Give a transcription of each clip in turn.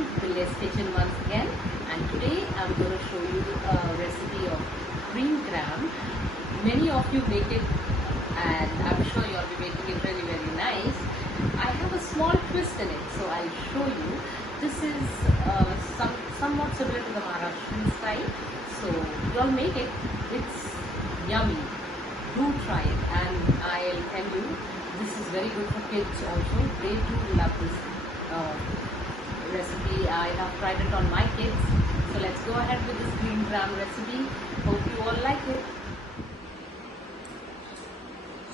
to Village Kitchen once again, and today I'm going to show you a recipe of green gram. Many of you make it, and I'm sure you'll be making it very very nice. I have a small twist in it, so I'll show you. This is somewhat similar to the Maharashtrian style, so you'll make it. It's yummy. Do try it, and I'll tell you, this is very good for kids also. They do love this recipe. I have tried it on my kids. So let's go ahead with this green gram recipe. Hope you all like it.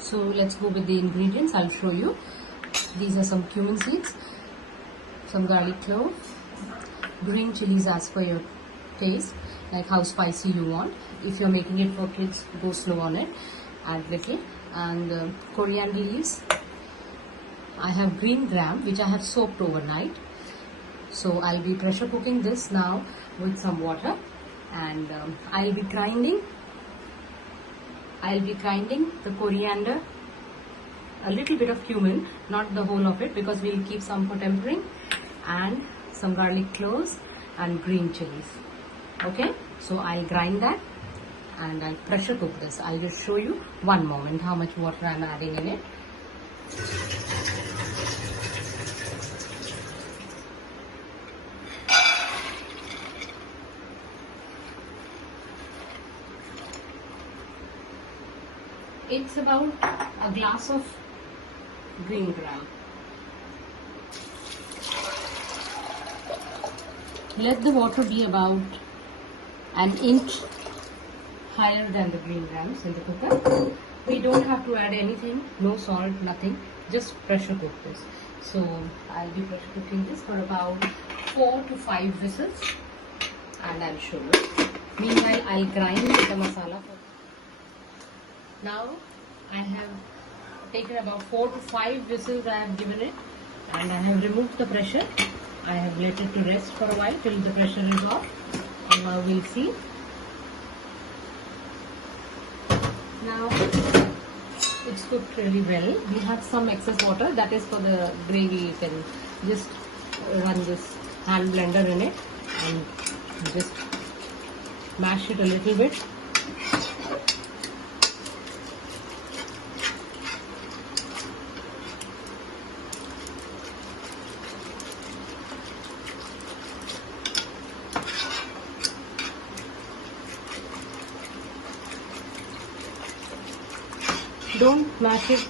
So let's go with the ingredients. I'll show you. These are some cumin seeds, some garlic clove, green chilies as per your taste, like how spicy you want. If you're making it for kids, go slow on it, add little, and coriander leaves. I have green gram which I have soaked overnight. So I'll be pressure cooking this now with some water, and I'll be grinding the coriander, a little bit of cumin, not the whole of it, because we'll keep some for tempering, and some garlic cloves and green chilies. Okay, so I'll grind that and I'll pressure cook this. I'll just show you one moment how much water I'm adding in it. It's about a glass of green gram. Let the water be about an inch higher than the green grams in the cooker. We don't have to add anything, no salt, nothing, just pressure cook this. So I'll be pressure cooking this for about 4 to 5 whistles, and I'll show you. Meanwhile, I'll grind the masala. Now I have taken about 4 to 5 whistles. I have given it, and I have removed the pressure. I have let it to rest for a while till the pressure is off. And now we'll see. Now it's cooked really well. We have some excess water, that is for the gravy. You can just run this hand blender in it and just mash it a little bit. Don't mash it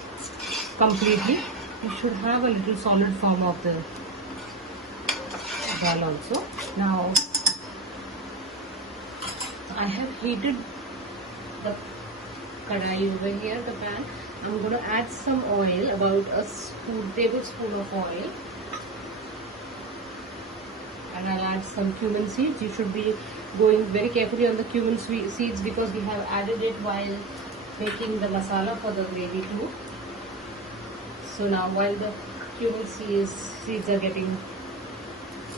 completely. You should have a little solid form of the dal also. Now I have heated the kadai over here, the pan. I'm going to add some oil, about a tablespoon of oil, and I'll add some cumin seeds. You should be going very carefully on the cumin seeds because we have added it while making the masala for the gravy too. So now while the cumin seeds are getting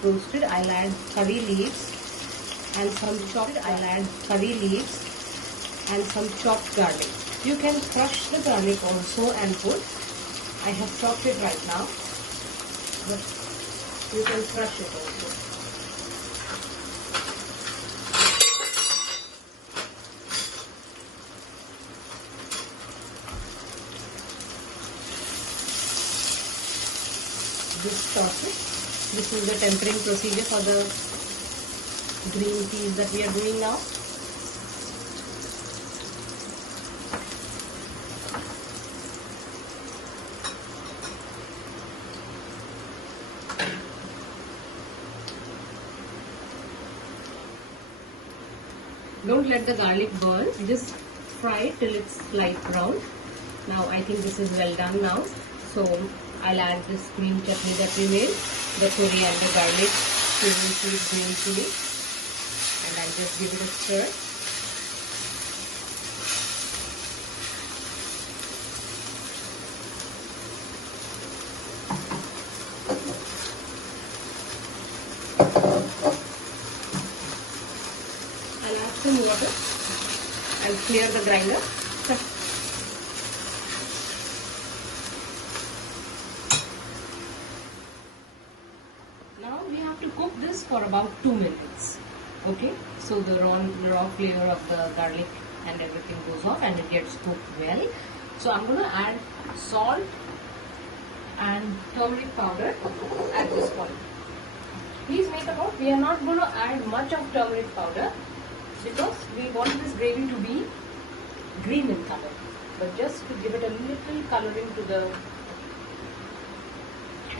roasted, I'll add curry leaves and some chopped garlic. You can crush the garlic also and put. I have chopped it right now, but you can crush it also. This process. This is the tempering procedure for the green peas that we are doing now. Don't let the garlic burn, just fry it till it's light brown. Now I think this is well done now. So I'll add this green chutney that we made, the coriander, garlic, cumin seeds, green chili, and I'll just give it a stir. I'll add some water. I'll clear the grinder. Now we have to cook this for about 2 minutes. Okay, so the raw flavor of the garlic and everything goes off and it gets cooked well. So I'm going to add salt and turmeric powder at this point. Please make a note, we are not going to add much of turmeric powder because we want this gravy to be green in color, but just to give it a little coloring to the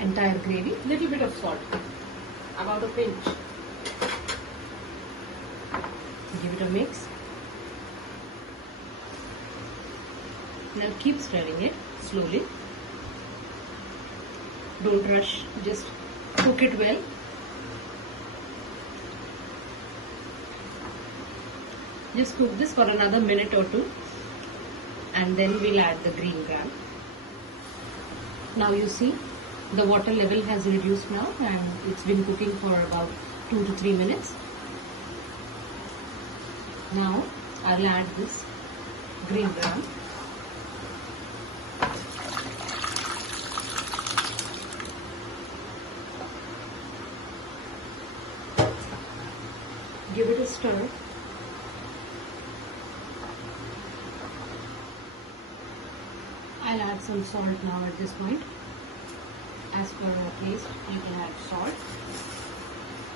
entire gravy. Little bit of salt, about a pinch. Give it a mix. Now keep stirring it slowly. Don't rush, just cook it well. Just cook this for another minute or two and then we'll add the green gram. Now you see the water level has reduced now and it's been cooking for about 2 to 3 minutes. Now I'll add this green gram. Give it a stir. I'll add some salt now at this point. As per your taste, you can add salt.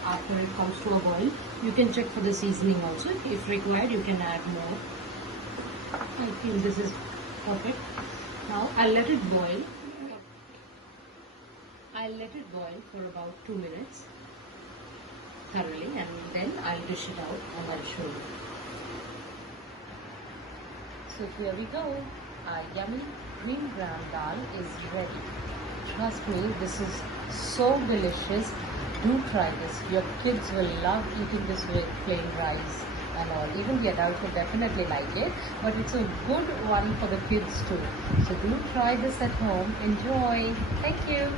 After it comes to a boil, you can check for the seasoning also. If required, you can add more. I feel this is perfect. Now I'll let it boil. I'll let it boil for about 2 minutes thoroughly and then I'll dish it out and I'll show you. So here we go. Our yummy green gram dal is ready. Trust me, this is so delicious. Do try this. Your kids will love eating this with plain rice and all. Even the adults will definitely like it. But it's a good one for the kids too. So do try this at home. Enjoy. Thank you.